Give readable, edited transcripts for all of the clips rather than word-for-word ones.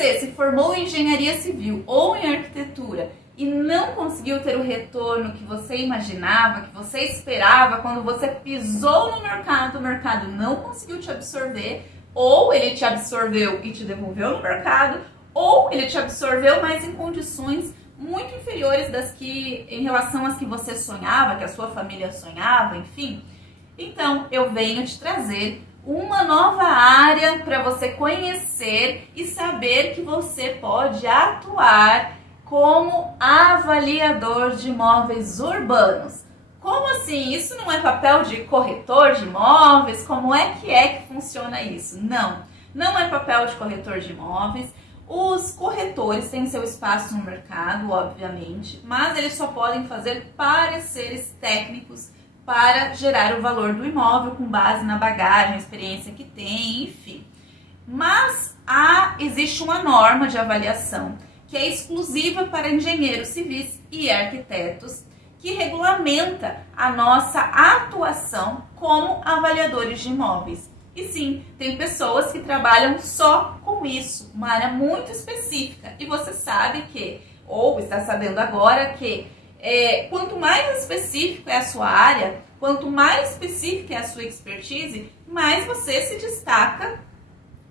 você se formou em engenharia civil ou em arquitetura e não conseguiu ter o retorno que você imaginava, que você esperava, quando você pisou no mercado, o mercado não conseguiu te absorver, ou ele te absorveu e te devolveu no mercado, ou ele te absorveu, mas em condições muito inferiores das que, em relação às que você sonhava, que a sua família sonhava, enfim. Então, eu venho te trazer uma nova área para você conhecer e saber que você pode atuar como avaliador de imóveis urbanos. Como assim? Isso não é papel de corretor de imóveis? Como é que funciona isso? Não, não é papel de corretor de imóveis. Os corretores têm seu espaço no mercado, obviamente, mas eles só podem fazer pareceres técnicos para gerar o valor do imóvel com base na bagagem, experiência que tem, enfim. Mas existe uma norma de avaliação que é exclusiva para engenheiros civis e arquitetos, que regulamenta a nossa atuação como avaliadores de imóveis. E sim, tem pessoas que trabalham só com isso, uma área muito específica. E você sabe que, ou está sabendo agora que, quanto mais específico é a sua área, quanto mais específica é a sua expertise, mais você se destaca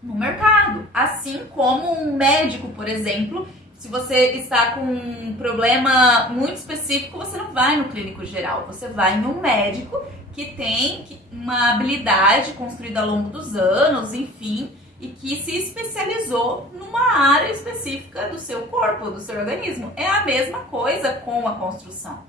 no mercado. Assim como um médico, por exemplo, se você está com um problema muito específico, você não vai no clínico geral, você vai em um médico que tem uma habilidade construída ao longo dos anos, enfim, e que se especializou numa área específica do seu corpo, do seu organismo. É a mesma coisa com a construção.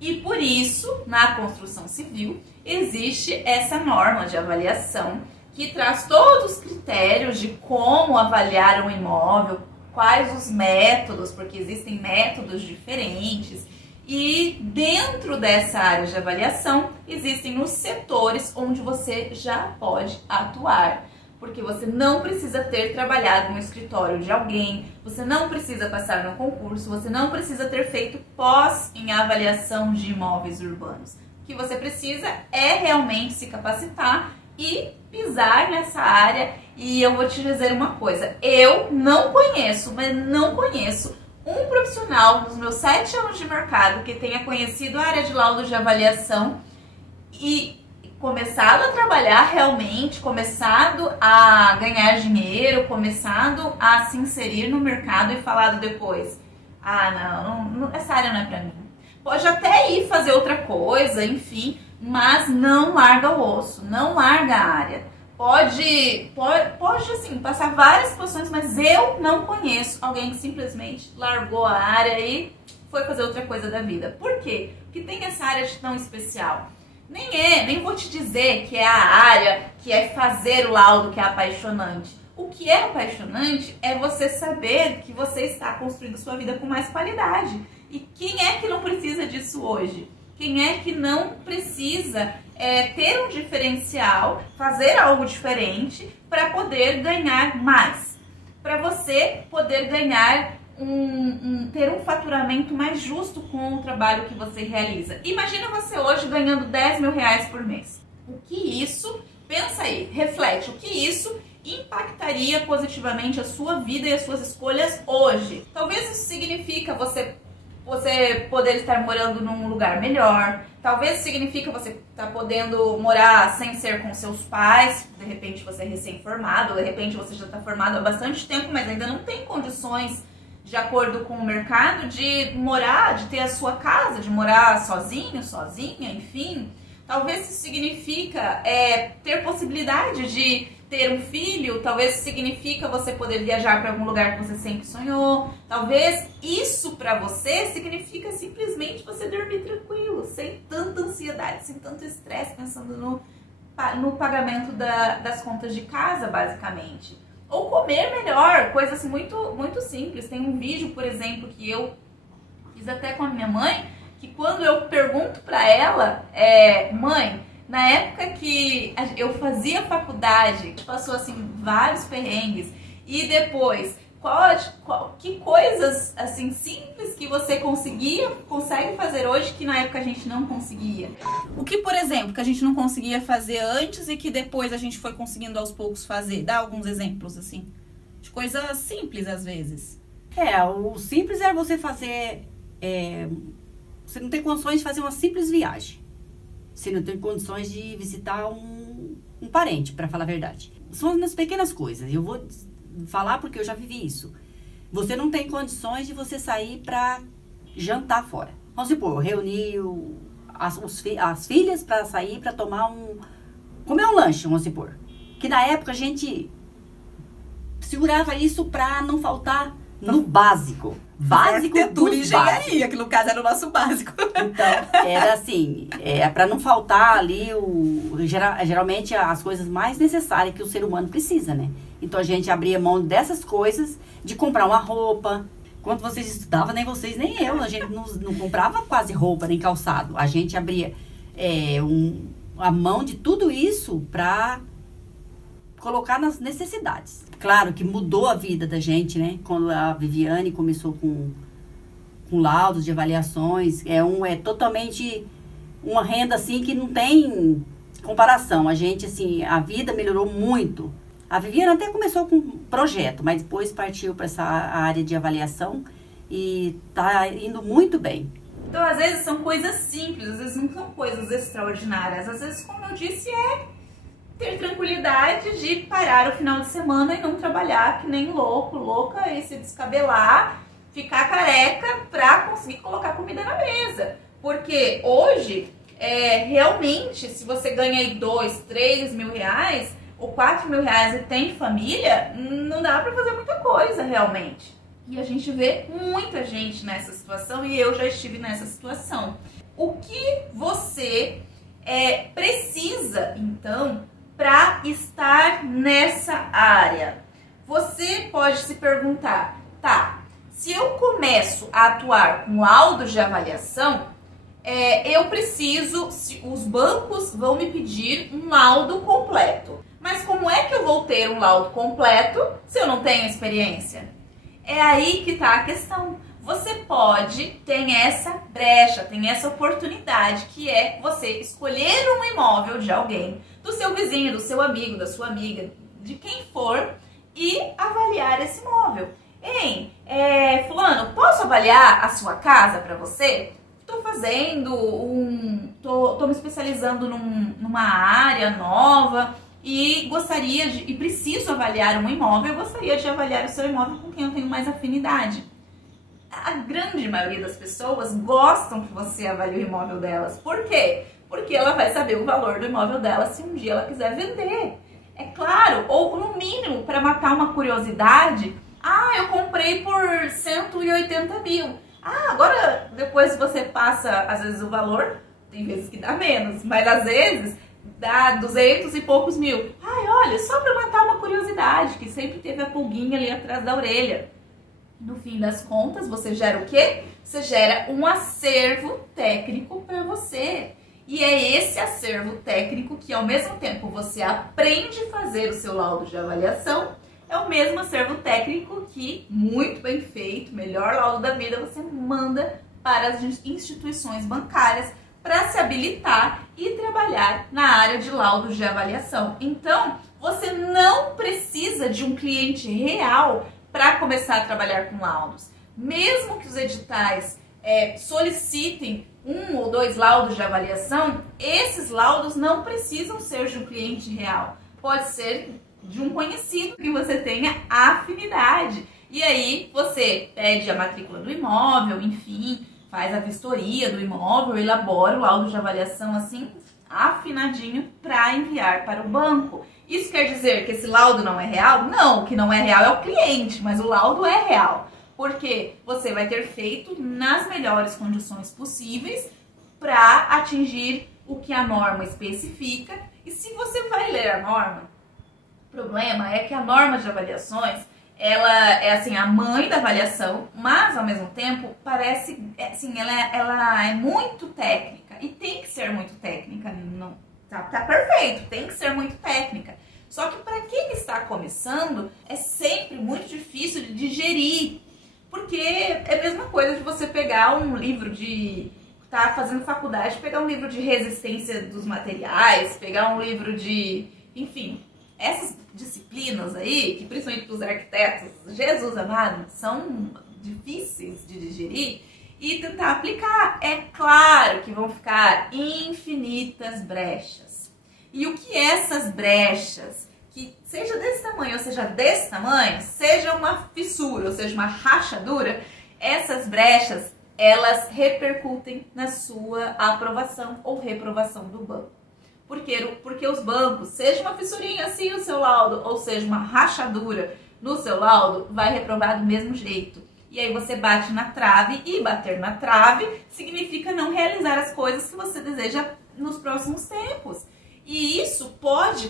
E por isso, na construção civil, existe essa norma de avaliação que traz todos os critérios de como avaliar um imóvel, quais os métodos, porque existem métodos diferentes. E dentro dessa área de avaliação, existem os setores onde você já pode atuar. Porque você não precisa ter trabalhado no escritório de alguém, você não precisa passar no concurso, você não precisa ter feito pós em avaliação de imóveis urbanos. O que você precisa é realmente se capacitar e pisar nessa área. E eu vou te dizer uma coisa, eu não conheço, mas não conheço um profissional nos meus 7 anos de mercado que tenha conhecido a área de laudo de avaliação e começado a trabalhar realmente, começado a ganhar dinheiro, começado a se inserir no mercado e falado depois, não, essa área não é pra mim. Pode até ir fazer outra coisa, enfim, mas não larga o osso, não larga a área. Pode assim, passar várias situações, mas eu não conheço alguém que simplesmente largou a área e foi fazer outra coisa da vida. Por quê? Porque tem essa área de tão especial. Nem vou te dizer que é a área que é fazer o laudo que é apaixonante. O que é apaixonante é você saber que você está construindo sua vida com mais qualidade. E quem é que não precisa disso hoje? Quem é que não precisa ter um diferencial, fazer algo diferente para poder ganhar mais? Para você poder ganhar ter um faturamento mais justo com o trabalho que você realiza. Imagina você hoje ganhando 10 mil reais por mês. O que isso, pensa aí, reflete, o que isso impactaria positivamente a sua vida e as suas escolhas hoje? Talvez isso significa você poder estar morando num lugar melhor, talvez significa você estar podendo morar sem ser com seus pais, de repente você é recém-formado, de repente você já está formado há bastante tempo, mas ainda não tem condições, de acordo com o mercado, de morar, de ter a sua casa, de morar sozinho, sozinha, enfim. Talvez isso significa ter possibilidade de ter um filho, talvez significa você poder viajar para algum lugar que você sempre sonhou. Talvez isso para você significa simplesmente você dormir tranquilo, sem tanta ansiedade, sem tanto estresse, pensando no pagamento das contas de casa, basicamente. Ou comer melhor, coisa assim muito, muito simples. Tem um vídeo, por exemplo, que eu fiz até com a minha mãe, que quando eu pergunto para ela, mãe, na época que eu fazia faculdade, a gente passou assim vários perrengues, e depois, que coisas assim simples que você consegue fazer hoje que na época a gente não conseguia? O que, por exemplo, que a gente não conseguia fazer antes e que depois a gente foi conseguindo aos poucos fazer? Dá alguns exemplos assim. de coisa simples às vezes. O simples é você fazer... você não tem condições de fazer uma simples viagem. Você não tem condições de visitar um parente, para falar a verdade. São as pequenas coisas. Eu vou falar porque eu já vivi isso. Você não tem condições de você sair para jantar fora. Vamos supor, reunir as filhas para sair para comer um lanche, vamos supor. Que na época a gente segurava isso para não faltar no básico. Básico arquitetura e engenharia, básico. que no caso era o nosso básico. Então, era assim, para não faltar ali geralmente as coisas mais necessárias que o ser humano precisa, né? Então a gente abria mão dessas coisas, de comprar uma roupa. Quando vocês estudavam, nem vocês nem eu, a gente não comprava quase roupa nem calçado. A gente abria a mão de tudo isso para colocar nas necessidades. Claro que mudou a vida da gente, né? Quando a Viviane começou com laudos de avaliações, é totalmente uma renda assim que não tem comparação. A gente, assim, a vida melhorou muito. A Viviane até começou com um projeto, mas depois partiu para essa área de avaliação e tá indo muito bem. Então, às vezes são coisas simples, às vezes não são coisas extraordinárias. Às vezes, como eu disse, ter tranquilidade de parar o final de semana e não trabalhar que nem louca, e se descabelar, ficar careca pra conseguir colocar comida na mesa. Porque hoje, realmente, se você ganha aí 2, 3 mil reais ou 4 mil reais e tem família, não dá pra fazer muita coisa realmente. E a gente vê muita gente nessa situação e eu já estive nessa situação. O que você precisa, então, para estar nessa área? Você pode se perguntar, tá, se eu começo a atuar com laudos de avaliação, eu preciso, os bancos vão me pedir um laudo completo. Mas como é que eu vou ter um laudo completo se eu não tenho experiência? É aí que está a questão. Você tem essa brecha, tem essa oportunidade, que é você escolher um imóvel de alguém, do seu vizinho, do seu amigo, da sua amiga, de quem for, e avaliar esse imóvel. Hein, fulano, posso avaliar a sua casa para você? Estou tô me especializando numa área nova e e preciso avaliar um imóvel, eu gostaria de avaliar o seu imóvel com quem eu tenho mais afinidade. A grande maioria das pessoas gostam que você avalie o imóvel delas. Por quê? Porque ela vai saber o valor do imóvel dela se um dia ela quiser vender. É claro, ou no mínimo, para matar uma curiosidade, eu comprei por 180 mil. Agora depois você passa, às vezes, o valor, tem vezes que dá menos, mas às vezes dá 200 e poucos mil. Olha, só para matar uma curiosidade, que sempre teve a pulguinha ali atrás da orelha. No fim das contas, você gera o quê? Você gera um acervo técnico para você. E é esse acervo técnico que, ao mesmo tempo, você aprende a fazer o seu laudo de avaliação, é o mesmo acervo técnico que, muito bem feito, melhor laudo da vida, você manda para as instituições bancárias para se habilitar e trabalhar na área de laudos de avaliação. Então, você não precisa de um cliente real para começar a trabalhar com laudos. Mesmo que os editais solicitem 1 ou 2 laudos de avaliação, esses laudos não precisam ser de um cliente real. Pode ser de um conhecido que você tenha afinidade. E aí você pede a matrícula do imóvel, enfim, faz a vistoria do imóvel, elabora o laudo de avaliação assim, afinadinho, para enviar para o banco. Isso quer dizer que esse laudo não é real? Não, o que não é real é o cliente, mas o laudo é real. Porque você vai ter feito nas melhores condições possíveis para atingir o que a norma especifica. E se você vai ler a norma, o problema é que a norma de avaliações, ela é assim, a mãe da avaliação, mas ao mesmo tempo parece, assim, ela é muito técnica e tem que ser muito técnica, não tá perfeito, tem que ser muito técnica. Só que para quem está começando, é sempre muito difícil de digerir, porque é a mesma coisa de você pegar um livro tá fazendo faculdade, pegar um livro de resistência dos materiais, pegar um livro de, enfim, essas disciplinas aí, que principalmente para os arquitetos, Jesus amado, são difíceis de digerir e tentar aplicar. É claro que vão ficar infinitas brechas. E o que essas brechas, que seja desse tamanho ou seja desse tamanho, seja uma fissura ou seja uma rachadura, essas brechas, elas repercutem na sua aprovação ou reprovação do banco. Porque os bancos, seja uma fissurinha assim no seu laudo, ou seja uma rachadura no seu laudo, vai reprovar do mesmo jeito. E aí você bate na trave, e bater na trave significa não realizar as coisas que você deseja nos próximos tempos. E isso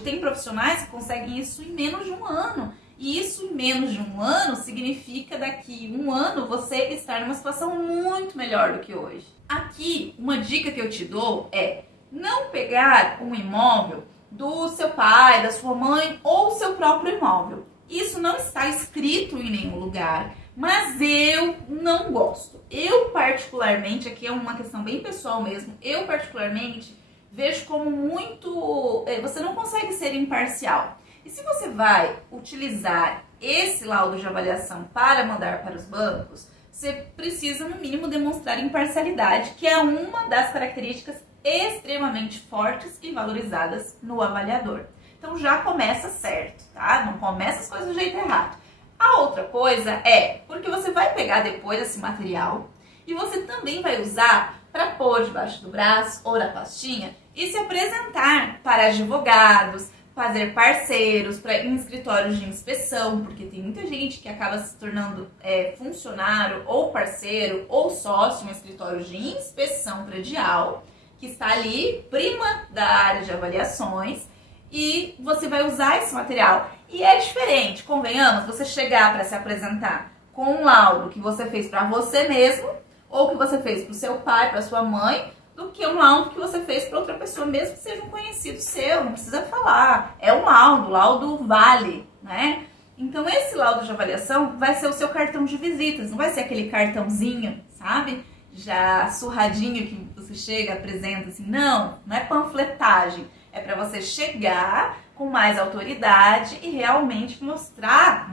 tem profissionais que conseguem isso em menos de um ano. E isso em menos de um ano significa daqui um ano você estar numa situação muito melhor do que hoje. Aqui, uma dica que eu te dou é não pegar um imóvel do seu pai, da sua mãe ou seu próprio imóvel. Isso não está escrito em nenhum lugar, mas eu não gosto. Eu particularmente, aqui é uma questão bem pessoal mesmo, eu particularmente vejo como muito... Você não consegue ser imparcial. E se você vai utilizar esse laudo de avaliação para mandar para os bancos, você precisa, no mínimo, demonstrar imparcialidade, que é uma das características extremamente fortes e valorizadas no avaliador. Então já começa certo, tá? Não começa as coisas do jeito errado. A outra coisa é, porque você vai pegar depois esse material e você também vai usar para pôr debaixo do braço ou na pastinha e se apresentar para advogados, fazer parceiros em escritórios de inspeção, porque tem muita gente que acaba se tornando funcionário ou parceiro ou sócio em um escritório de inspeção predial, que está ali, prima da área de avaliações, e você vai usar esse material. E é diferente, convenhamos, você chegar para se apresentar com um laudo que você fez para você mesmo, ou que você fez para o seu pai, para sua mãe, do que um laudo que você fez para outra pessoa, mesmo que seja um conhecido seu, não precisa falar. É um laudo vale, né? Então esse laudo de avaliação vai ser o seu cartão de visitas, não vai ser aquele cartãozinho, sabe? Já surradinho que você chega, apresenta assim, não é panfletagem, é para você chegar com mais autoridade e realmente mostrar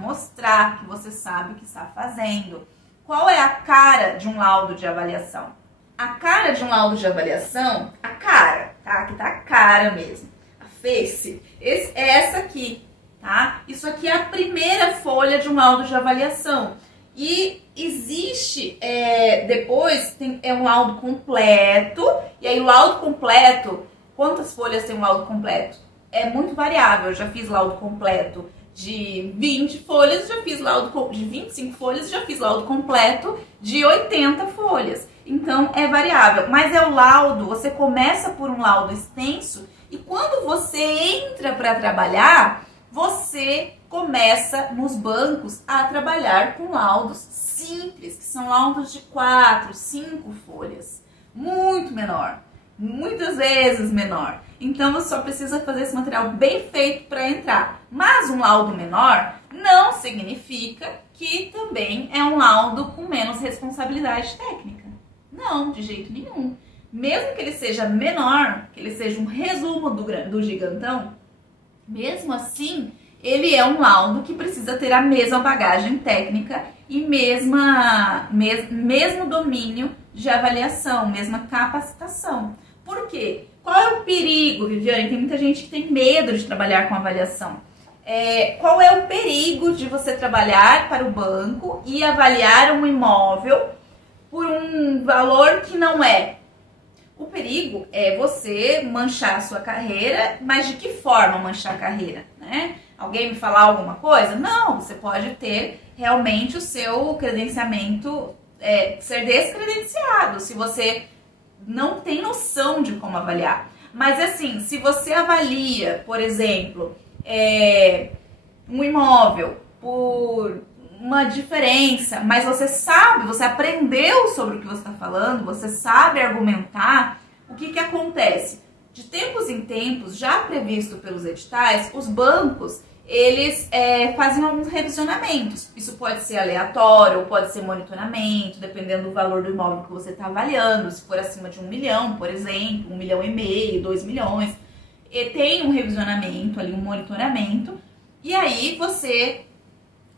que você sabe o que está fazendo. Qual é a cara de um laudo de avaliação? A cara de um laudo de avaliação, a cara, tá? Aqui tá a cara mesmo, a face, é essa aqui, tá? Isso aqui é a primeira folha de um laudo de avaliação. E existe, depois, é um laudo completo, e aí o laudo completo, quantas folhas tem um laudo completo? É muito variável, eu já fiz laudo completo de 20 folhas, já fiz laudo de 25 folhas, já fiz laudo completo de 80 folhas. Então é variável, mas é o laudo, você começa por um laudo extenso e quando você entra para trabalhar, você começa nos bancos a trabalhar com laudos simples, que são laudos de 4, 5 folhas, muito menor, muitas vezes menor. Então você só precisa fazer esse material bem feito para entrar. Mas um laudo menor não significa que também é um laudo com menos responsabilidade técnica. Não, de jeito nenhum. Mesmo que ele seja menor, que ele seja um resumo do gigantão, mesmo assim, ele é um laudo que precisa ter a mesma bagagem técnica e mesmo domínio de avaliação, mesma capacitação. Por quê? Qual é o perigo, Viviane? Tem muita gente que tem medo de trabalhar com avaliação. Qual é o perigo de você trabalhar para o banco e avaliar um imóvel por um valor que não é? O perigo é você manchar a sua carreira, mas de que forma manchar a carreira, né? Alguém me falar alguma coisa? Não, você pode ter realmente o seu credenciamento, ser descredenciado, se você não tem noção de como avaliar. Mas assim, se você avalia, por exemplo, um imóvel por uma diferença, mas você sabe, você aprendeu sobre o que você está falando, você sabe argumentar, o que acontece? De tempos em tempos, já previsto pelos editais, os bancos, eles fazem alguns revisionamentos. Isso pode ser aleatório, ou pode ser monitoramento, dependendo do valor do imóvel que você está avaliando. Se for acima de 1 milhão, por exemplo, 1,5 milhão, 2 milhões. e tem um revisionamento ali, um monitoramento, e aí você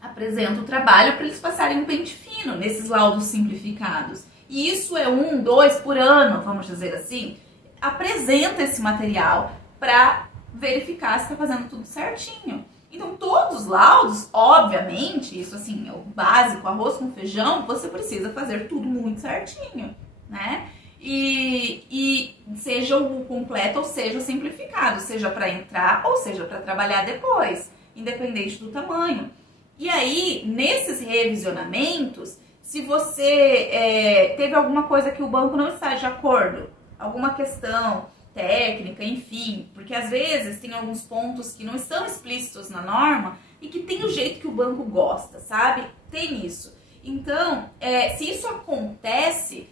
apresenta o trabalho para eles passarem um pente fino nesses laudos simplificados. E isso é 1, 2 por ano, vamos dizer assim. Apresenta esse material para verificar se está fazendo tudo certinho. Então, todos os laudos, obviamente, isso assim, é o básico, arroz com feijão, você precisa fazer tudo muito certinho, né? E seja o completo ou seja o simplificado, seja para entrar ou seja para trabalhar depois, independente do tamanho. E aí, nesses revisionamentos, se você teve alguma coisa que o banco não está de acordo, alguma questão técnica, enfim, porque às vezes tem alguns pontos que não estão explícitos na norma e que tem o jeito que o banco gosta, sabe? Tem isso. Então, se isso acontece,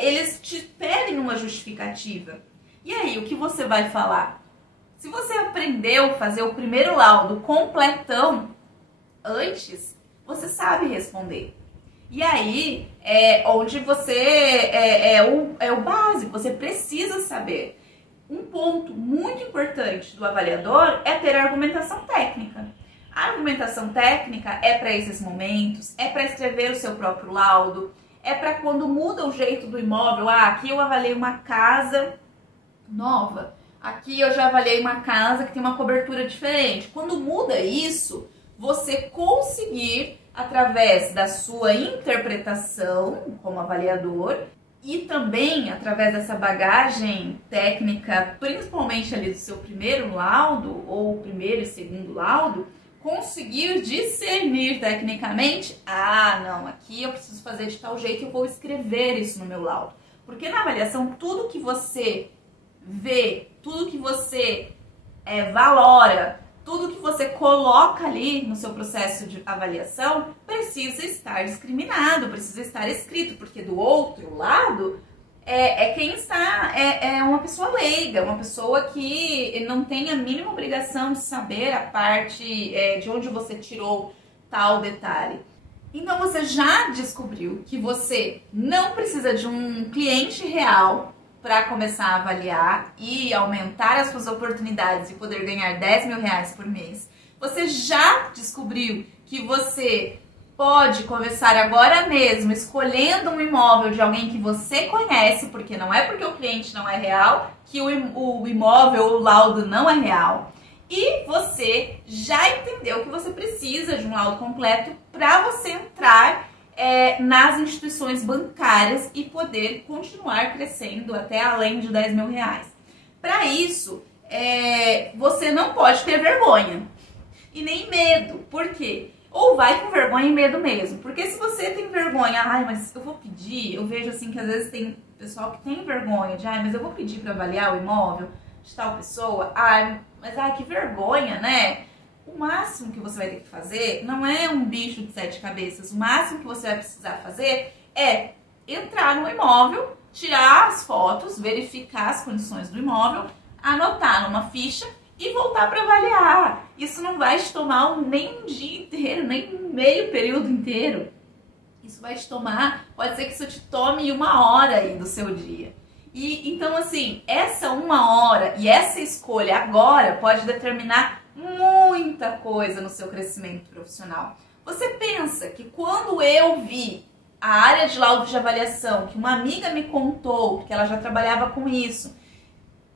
eles te pedem uma justificativa. E aí, o que você vai falar? Se você aprendeu a fazer o primeiro laudo completão antes, você sabe responder. E aí, onde você é o básico, você precisa saber. Um ponto muito importante do avaliador é ter argumentação técnica. A argumentação técnica é para esses momentos, é para escrever o seu próprio laudo, é para quando muda o jeito do imóvel. Aqui eu avaliei uma casa nova, aqui eu já avaliei uma casa que tem uma cobertura diferente. Quando muda isso, você conseguir, através da sua interpretação como avaliador, e também através dessa bagagem técnica, principalmente ali do seu primeiro laudo, ou primeiro e segundo laudo, conseguir discernir tecnicamente, não, aqui eu preciso fazer de tal jeito e eu vou escrever isso no meu laudo. Porque na avaliação, tudo que você vê, tudo que você valora, tudo que você coloca ali no seu processo de avaliação precisa estar discriminado, precisa estar escrito, porque do outro lado quem está, uma pessoa leiga, uma pessoa que não tem a mínima obrigação de saber a parte de onde você tirou tal detalhe. Então você já descobriu que você não precisa de um cliente real para começar a avaliar e aumentar as suas oportunidades e poder ganhar 10 mil reais por mês. Você já descobriu que você pode começar agora mesmo escolhendo um imóvel de alguém que você conhece, porque não é porque o cliente não é real que o imóvel ou o laudo não é real. E você já entendeu que você precisa de um laudo completo para você entrar nas instituições bancárias e poder continuar crescendo até além de 10 mil reais. Para isso, você não pode ter vergonha e nem medo. Por quê? Ou vai com vergonha e medo mesmo. Porque se você tem vergonha, mas eu vou pedir, eu vejo assim que às vezes tem pessoal que tem vergonha de, mas eu vou pedir para avaliar o imóvel de tal pessoa, mas que vergonha, né? O máximo que você vai ter que fazer não é um bicho de 7 cabeças. O máximo que você vai precisar fazer é entrar no imóvel, tirar as fotos, verificar as condições do imóvel, anotar numa ficha e voltar para avaliar. Isso não vai te tomar nem um dia inteiro, nem um meio período inteiro. Isso vai te tomar, pode ser que isso te tome 1 hora aí do seu dia. E então assim, essa 1 hora e essa escolha agora pode determinar muita coisa no seu crescimento profissional. Você pensa que quando eu vi a área de laudo de avaliação, que uma amiga me contou, porque ela já trabalhava com isso,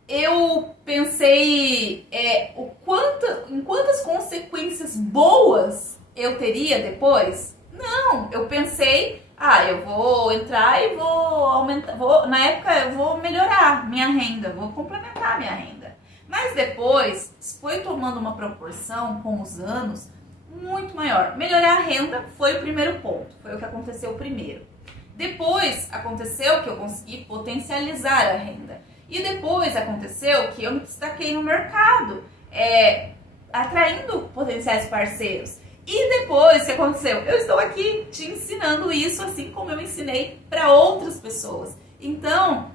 eu pensei em quantas consequências boas eu teria depois? Não, eu pensei, eu vou entrar e vou aumentar, na época eu vou melhorar minha renda, vou complementar minha renda. Mas depois foi tomando uma proporção com os anos muito maior. Melhorar a renda foi o primeiro ponto, foi o que aconteceu primeiro. Depois aconteceu que eu consegui potencializar a renda. E depois aconteceu que eu me destaquei no mercado, atraindo potenciais parceiros. E depois, o que aconteceu? Eu estou aqui te ensinando isso, assim como eu ensinei para outras pessoas. Então,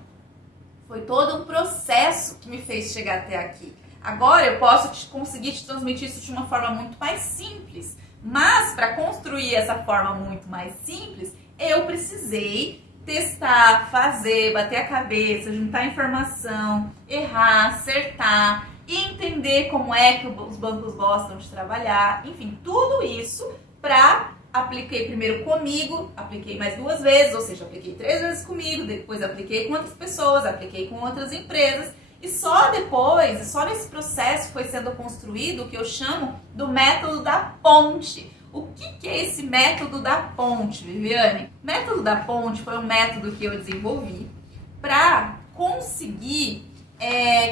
foi todo um processo que me fez chegar até aqui. Agora eu posso conseguir te transmitir isso de uma forma muito mais simples. Mas para construir essa forma muito mais simples, eu precisei testar, fazer, bater a cabeça, juntar informação, errar, acertar. entender como é que os bancos gostam de trabalhar, enfim, tudo isso apliquei primeiro comigo, apliquei mais 2 vezes, ou seja, apliquei 3 vezes comigo, depois apliquei com outras pessoas, apliquei com outras empresas, e só depois, só nesse processo foi sendo construído o que eu chamo do método da ponte. O que é esse método da ponte, Viviane? O método da ponte foi um método que eu desenvolvi para conseguir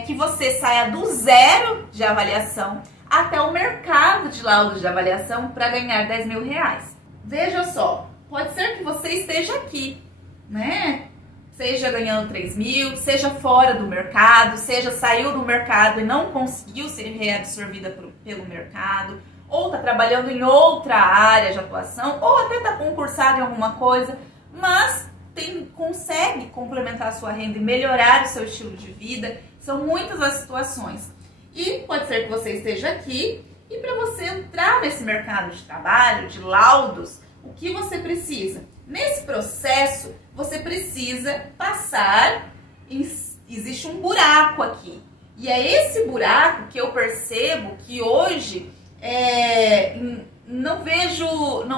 que você saia do zero de avaliação até o mercado de laudos de avaliação para ganhar 10 mil reais. Veja só, pode ser que você esteja aqui, né? Seja ganhando 3 mil, seja fora do mercado, seja saiu do mercado e não conseguiu ser reabsorvida pelo mercado, ou está trabalhando em outra área de atuação, ou até está concursado em alguma coisa, mas consegue complementar a sua renda e melhorar o seu estilo de vida. São muitas as situações. E pode ser que você esteja aqui e para você entrar nesse mercado de trabalho, de laudos, o que você precisa? Nesse processo, você precisa passar, existe um buraco aqui. E é esse buraco que eu percebo que hoje não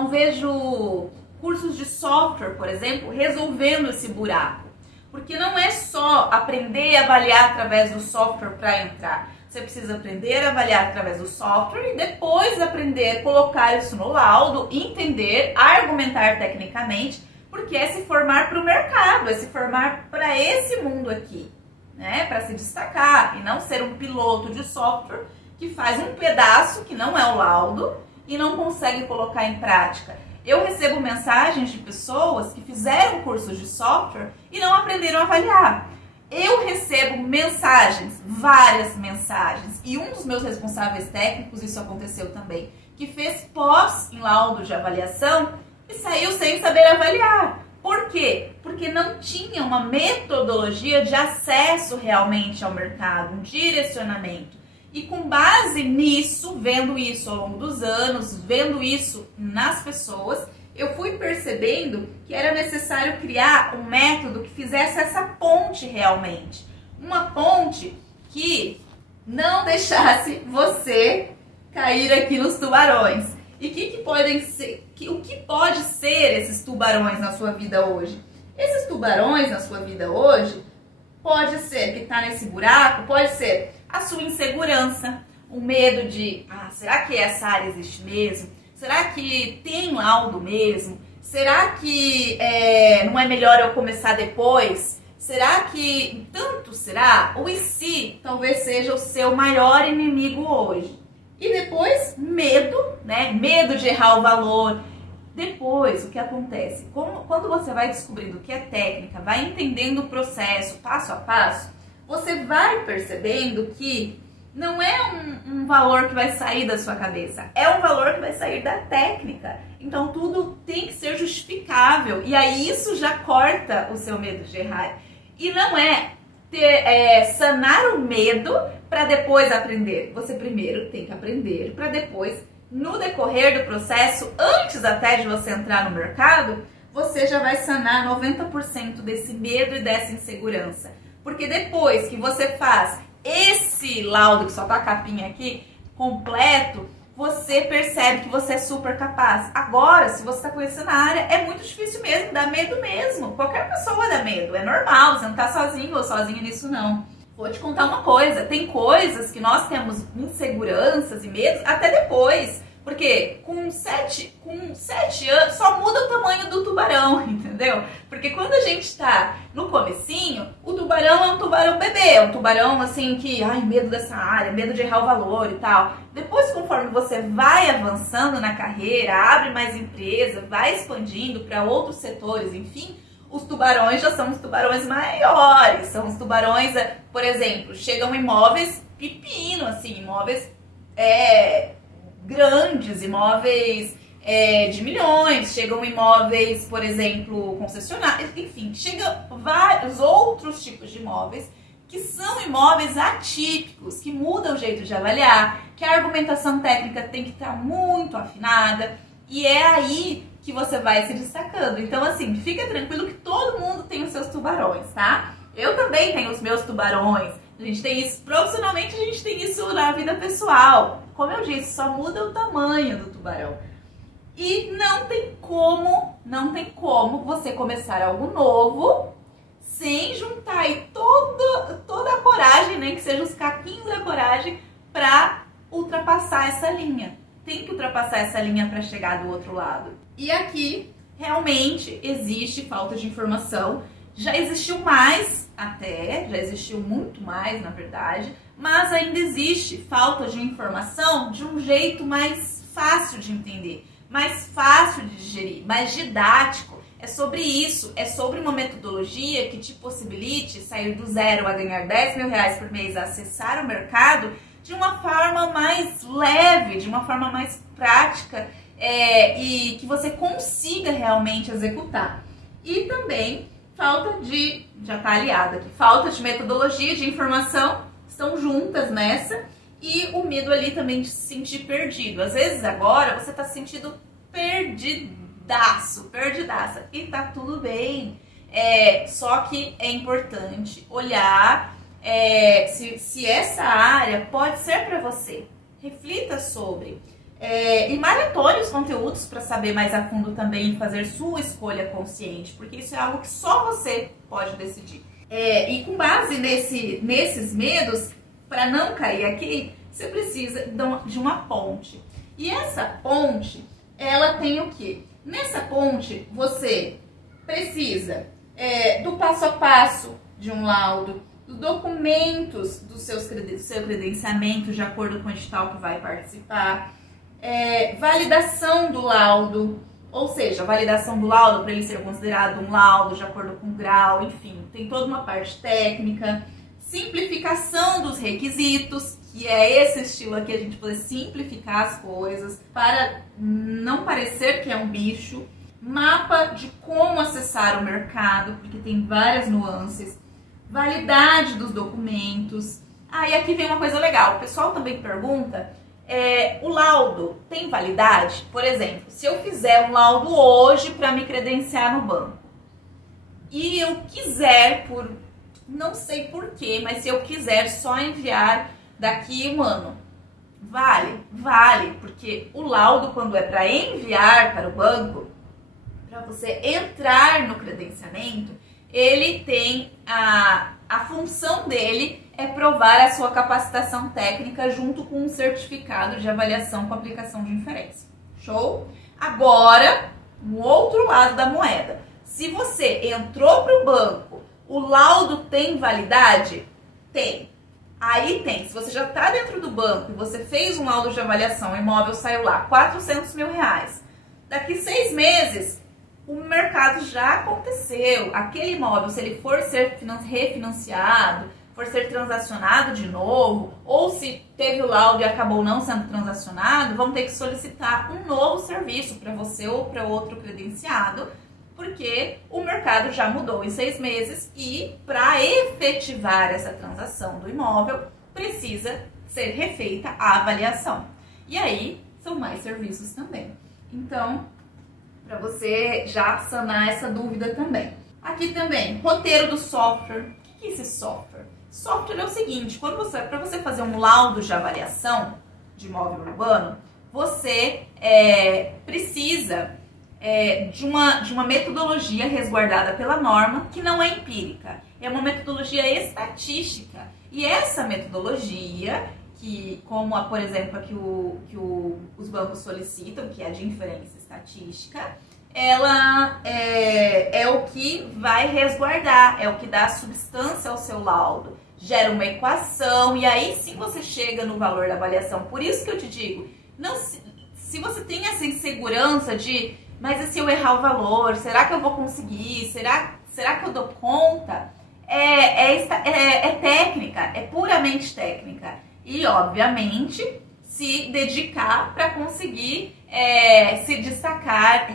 vejo cursos de software, por exemplo, resolvendo esse buraco. Porque não é só aprender a avaliar através do software para entrar. Você precisa aprender a avaliar através do software e depois aprender a colocar isso no laudo, entender, argumentar tecnicamente, porque é se formar para o mercado, é se formar para esse mundo aqui, né? Para se destacar e não ser um piloto de software que faz um pedaço que não é o laudo e não consegue colocar em prática. Eu recebo mensagens de pessoas que fizeram cursos de software e não aprenderam a avaliar. Eu recebo mensagens, várias mensagens, e um dos meus responsáveis técnicos, isso aconteceu também, que fez pós em laudo de avaliação e saiu sem saber avaliar. Por quê? Porque não tinha uma metodologia de acesso realmente ao mercado, um direcionamento. E com base nisso, vendo isso ao longo dos anos, vendo isso nas pessoas, eu fui percebendo que era necessário criar um método que fizesse essa ponte realmente. Uma ponte que não deixasse você cair aqui nos tubarões. E o que pode ser esses tubarões na sua vida hoje? Esses tubarões na sua vida hoje pode ser que está nesse buraco, pode ser a sua insegurança, o medo de, será que essa área existe mesmo? Será que tem laudo mesmo? Será que não é melhor eu começar depois? Será que tanto será? O e se talvez seja o seu maior inimigo hoje. E depois, medo, né? Medo de errar o valor. Depois, o que acontece? Quando você vai descobrindo o que é técnica, vai entendendo o processo passo a passo, você vai percebendo que não é um valor que vai sair da sua cabeça, é um valor que vai sair da técnica. Então tudo tem que ser justificável e aí isso já corta o seu medo de errar. E não é sanar o medo para depois aprender. Você primeiro tem que aprender para depois, no decorrer do processo, antes até de você entrar no mercado, você já vai sanar 90% desse medo e dessa insegurança. Porque depois que você faz esse laudo, que só tá a capinha aqui, completo, você percebe que você é super capaz. Agora, se você tá conhecendo a área, é muito difícil mesmo, dá medo mesmo. Qualquer pessoa dá medo, é normal, você não tá sozinho ou sozinha nisso não. Vou te contar uma coisa, tem coisas que nós temos inseguranças e medos até depois. Porque com 7 anos só muda o tamanho do tubarão, entendeu? Porque quando a gente tá no comecinho, o tubarão é um tubarão bebê, é um tubarão assim que, medo dessa área, medo de errar o valor e tal. Depois, conforme você vai avançando na carreira, abre mais empresa, vai expandindo para outros setores, enfim, os tubarões já são os tubarões maiores, são os tubarões, por exemplo, chegam imóveis pepino, assim, imóveis grandes, imóveis de milhões, chegam imóveis, por exemplo, concessionários, enfim, chegam vários outros tipos de imóveis que são imóveis atípicos, que mudam o jeito de avaliar, que a argumentação técnica tem que estar muito afinada e é aí que você vai se destacando. Então, assim, fica tranquilo que todo mundo tem os seus tubarões, tá? Eu também tenho os meus tubarões. A gente tem isso profissionalmente, a gente tem isso na vida pessoal. Como eu disse, só muda o tamanho do tubarão. E não tem como você começar algo novo sem juntar aí toda a coragem, né, que sejam os caquinhos da coragem, para ultrapassar essa linha. Tem que ultrapassar essa linha para chegar do outro lado. E aqui, realmente, existe falta de informação. Já existiu mais até, já existiu muito mais, na verdade, mas ainda existe falta de informação de um jeito mais fácil de entender, mais fácil de digerir, mais didático. É sobre isso, é sobre uma metodologia que te possibilite sair do zero a ganhar 10 mil reais por mês, a acessar o mercado de uma forma mais leve, de uma forma mais prática, e que você consiga realmente executar. E também falta de, já está aliada aqui, falta de metodologia, de informação, estão juntas nessa, e o medo ali também de se sentir perdido. Às vezes agora você está se sentindo perdidaça, e tá tudo bem. Só que é importante olhar se essa área pode ser para você. Reflita sobre. E maratone os conteúdos para saber mais a fundo também e fazer sua escolha consciente, porque isso é algo que só você pode decidir. E com base nesses medos, para não cair aqui, você precisa de uma ponte. E essa ponte, ela tem o quê? Nessa ponte, você precisa do passo a passo de um laudo, dos documentos do seu credenciamento de acordo com o edital que vai participar, validação do laudo, ou seja, validação do laudo para ele ser considerado um laudo de acordo com o grau, enfim, tem toda uma parte técnica, simplificação dos requisitos, que é esse estilo aqui, a gente poder simplificar as coisas para não parecer que é um bicho, mapa de como acessar o mercado, porque tem várias nuances, validade dos documentos. E aqui vem uma coisa legal, o pessoal também pergunta, o laudo tem validade? Por exemplo, se eu fizer um laudo hoje para me credenciar no banco, e eu quiser, não sei porquê, mas se eu quiser só enviar daqui um ano, vale, porque o laudo, quando é para enviar para o banco, para você entrar no credenciamento, ele tem a função dele é provar a sua capacitação técnica junto com um certificado de avaliação com aplicação de inferência. Show? Agora, o outro lado da moeda. Se você entrou para o banco, o laudo tem validade? Tem. Aí tem. Se você já está dentro do banco e você fez um laudo de avaliação, o imóvel saiu lá, 400 mil reais. Daqui 6 meses, o mercado já aconteceu. Aquele imóvel, se ele for ser refinanciado, for ser transacionado de novo, ou se teve o laudo e acabou não sendo transacionado, vão ter que solicitar um novo serviço para você ou para outro credenciado, porque o mercado já mudou em 6 meses e para efetivar essa transação do imóvel, precisa ser refeita a avaliação. E aí, são mais serviços também. Então, para você já sanar essa dúvida também. Aqui também, roteiro do software. O que é esse software? Software é o seguinte, para você fazer um laudo de avaliação de imóvel urbano, você precisa de uma metodologia resguardada pela norma, que não é empírica, é uma metodologia estatística. E essa metodologia, como por exemplo, que os bancos solicitam, que é de inferência estatística, ela é o que vai resguardar, é o que dá substância ao seu laudo, gera uma equação e aí sim você chega no valor da avaliação. Por isso que eu te digo, se você tem essa insegurança de, mas e se eu errar o valor, será que eu vou conseguir, será que eu dou conta? É técnica, é puramente técnica. E, obviamente, se dedicar para conseguir se destacar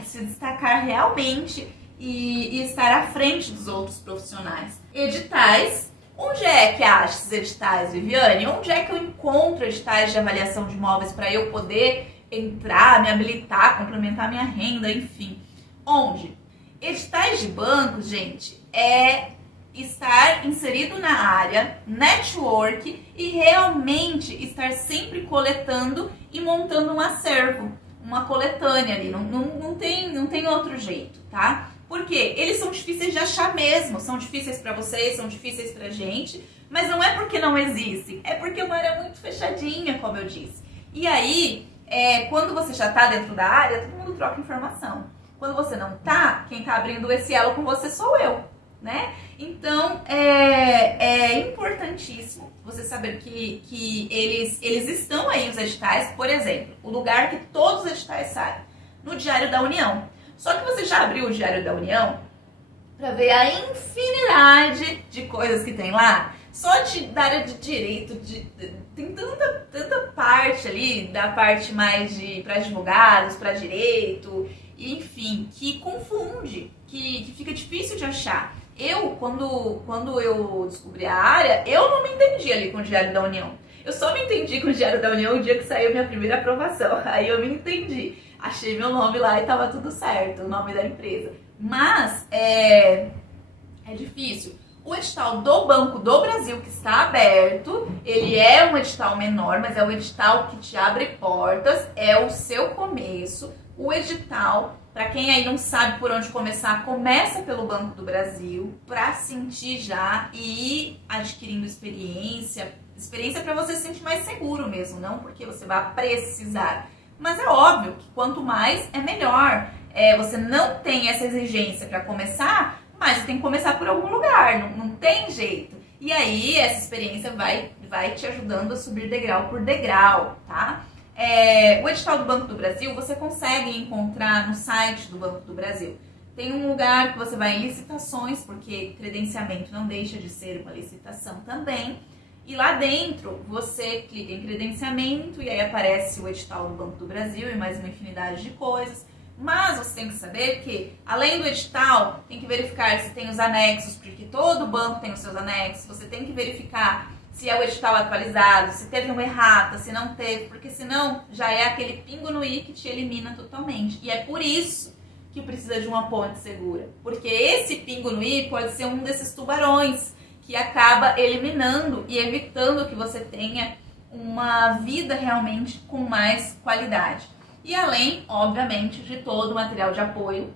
realmente e estar à frente dos outros profissionais. Editais. Onde é que acha esses editais, Viviane? Onde é que eu encontro editais de avaliação de imóveis para eu poder entrar, me habilitar, complementar minha renda, enfim? Onde? Editais de bancos, gente, é estar inserido na área, network e realmente estar sempre coletando e montando um acervo, uma coletânea ali, não tem outro jeito, tá? Porque eles são difíceis de achar mesmo, são difíceis para vocês, são difíceis pra gente, mas não é porque não existem, é porque uma área muito fechadinha, como eu disse. E aí, quando você já tá dentro da área, todo mundo troca informação. Quando você não tá, quem tá abrindo esse elo com você sou eu, né? Então, é importantíssimo você saber que eles estão aí, os editais. Por exemplo, o lugar que todos os editais saem, no Diário da União. Só que você já abriu o Diário da União para ver a infinidade de coisas que tem lá? Só da área de direito, tem tanta parte ali, da parte mais para advogados, para direito, enfim, que confunde, que fica difícil de achar. Eu, quando eu descobri a área, eu não me entendi ali com o Diário da União. Eu só me entendi com o Diário da União o dia que saiu minha primeira aprovação. Aí eu me entendi. Achei meu nome lá e tava tudo certo, o nome da empresa. Mas é difícil. O edital do Banco do Brasil, que está aberto, ele é um edital menor, mas é um edital que te abre portas, é o seu começo. O edital, para quem aí não sabe por onde começar, começa pelo Banco do Brasil, para sentir já e ir adquirindo experiência para você se sentir mais seguro mesmo, não porque você vai precisar. Mas é óbvio que quanto mais é melhor. Você não tem essa exigência para começar, mas você tem que começar por algum lugar, não tem jeito. E aí essa experiência vai te ajudando a subir degrau por degrau, tá? O edital do Banco do Brasil você consegue encontrar no site do Banco do Brasil. Tem um lugar que você vai em licitações, porque credenciamento não deixa de ser uma licitação também. E lá dentro você clica em credenciamento e aí aparece o edital do Banco do Brasil e mais uma infinidade de coisas. Mas você tem que saber que, além do edital, tem que verificar se tem os anexos, porque todo banco tem os seus anexos. Você tem que verificar se é o edital atualizado, se teve uma errata, se não teve, porque senão já é aquele pingo no i que te elimina totalmente. E é por isso que precisa de uma ponte segura, porque esse pingo no i pode ser um desses tubarões que acaba eliminando e evitando que você tenha uma vida realmente com mais qualidade. E além, obviamente, de todo o material de apoio,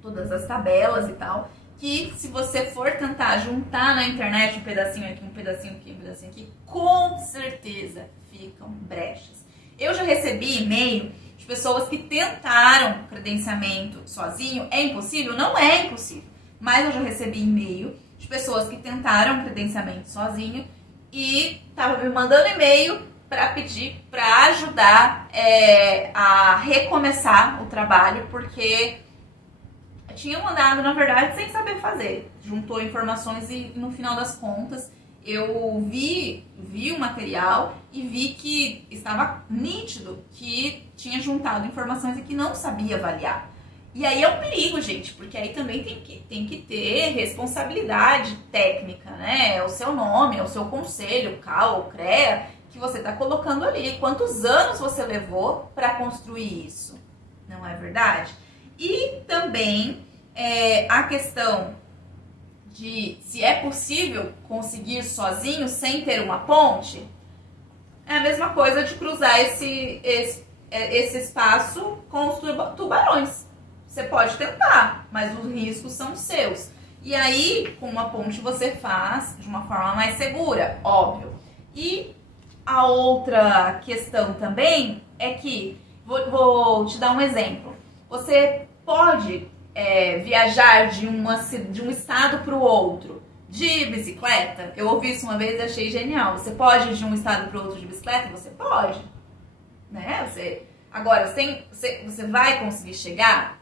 todas as tabelas e tal, que se você for tentar juntar na internet um pedacinho aqui, um pedacinho aqui, um pedacinho aqui, com certeza ficam brechas. Eu já recebi e-mail de pessoas que tentaram credenciamento sozinho. É impossível? Não é impossível. Mas eu já recebi e-mail de pessoas que tentaram credenciamento sozinho e estavam me mandando e-mail para pedir, para ajudar a recomeçar o trabalho, porque tinham mandado, na verdade, sem saber fazer. Juntou informações e, no final das contas, eu vi o material e vi que estava nítido que tinha juntado informações e que não sabia avaliar. E aí é um perigo, gente, porque aí também tem que ter responsabilidade técnica, né? É o seu nome, é o seu conselho, o CAU, o CREA, que você está colocando ali. Quantos anos você levou para construir isso? Não é verdade? E também a questão de se é possível conseguir sozinho sem ter uma ponte. É a mesma coisa de cruzar esse espaço com os tubarões. Você pode tentar, mas os riscos são seus. E aí, com uma ponte você faz de uma forma mais segura, óbvio. E a outra questão também é que, vou te dar um exemplo. Você pode viajar de um estado para o outro de bicicleta. Eu ouvi isso uma vez e achei genial. Você pode ir de um estado para o outro de bicicleta? Você pode. Né? Agora, você vai conseguir chegar?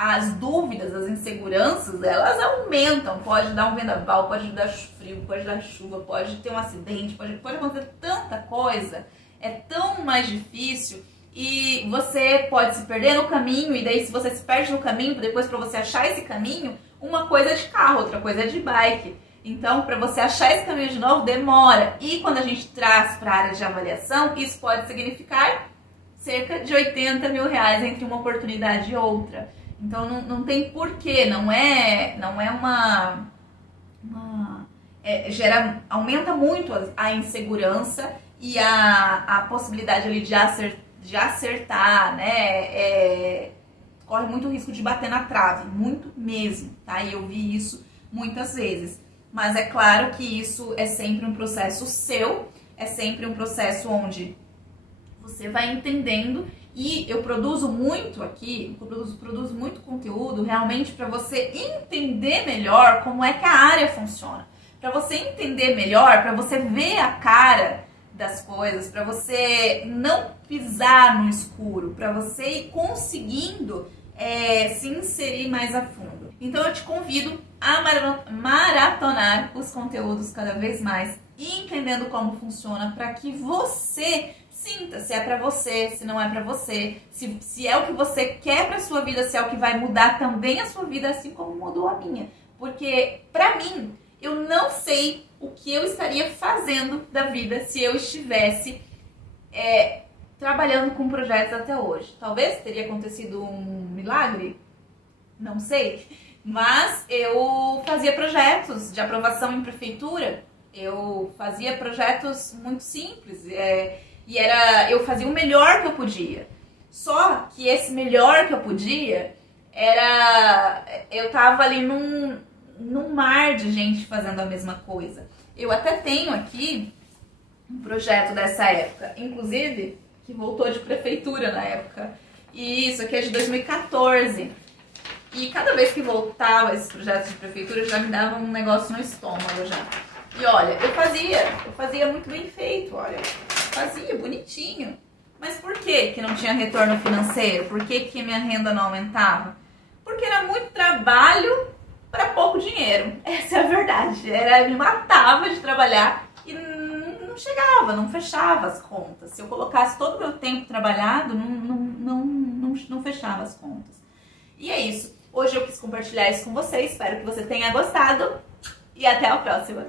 As dúvidas, as inseguranças, elas aumentam. Pode dar um vendaval, pode dar frio, pode dar chuva, pode ter um acidente, pode acontecer tanta coisa. É tão mais difícil e você pode se perder no caminho. E daí, se você se perde no caminho, depois para você achar esse caminho, uma coisa é de carro, outra coisa é de bike. Então, para você achar esse caminho de novo, demora. E quando a gente traz para a área de avaliação, isso pode significar cerca de R$80 mil entre uma oportunidade e outra. Então não tem porquê, não é aumenta muito a insegurança e a possibilidade ali de acertar, né? Corre muito risco de bater na trave, muito mesmo, tá? E eu vi isso muitas vezes. Mas é claro que isso é sempre um processo seu, é sempre um processo onde você vai entendendo. E eu produzo muito aqui, produzo muito conteúdo realmente para você entender melhor como é que a área funciona. Para você entender melhor, para você ver a cara das coisas, para você não pisar no escuro, para você ir conseguindo se inserir mais a fundo. Então eu te convido a maratonar os conteúdos cada vez mais e entendendo como funciona para que você sinta se é pra você, se não é pra você, se é o que você quer pra sua vida, se é o que vai mudar também a sua vida, assim como mudou a minha. Porque, pra mim, eu não sei o que eu estaria fazendo da vida se eu estivesse trabalhando com projetos até hoje. Talvez teria acontecido um milagre, não sei. Mas eu fazia projetos de aprovação em prefeitura, eu fazia projetos muito simples, eu fazia o melhor que eu podia. Só que esse melhor que eu podia eu tava ali num mar de gente fazendo a mesma coisa. Eu até tenho aqui um projeto dessa época, inclusive, que voltou de prefeitura na época. E isso aqui é de 2014. E cada vez que voltava esses projetos de prefeitura, já me dava um negócio no estômago já. E olha, eu fazia muito bem feito, olha. Fazia bonitinho. Mas por que não tinha retorno financeiro? Por que minha renda não aumentava? Porque era muito trabalho para pouco dinheiro. Essa é a verdade. Me matava de trabalhar e não chegava, não fechava as contas. Se eu colocasse todo o meu tempo trabalhado, não fechava as contas. E é isso. Hoje eu quis compartilhar isso com vocês. Espero que você tenha gostado. E até a próxima.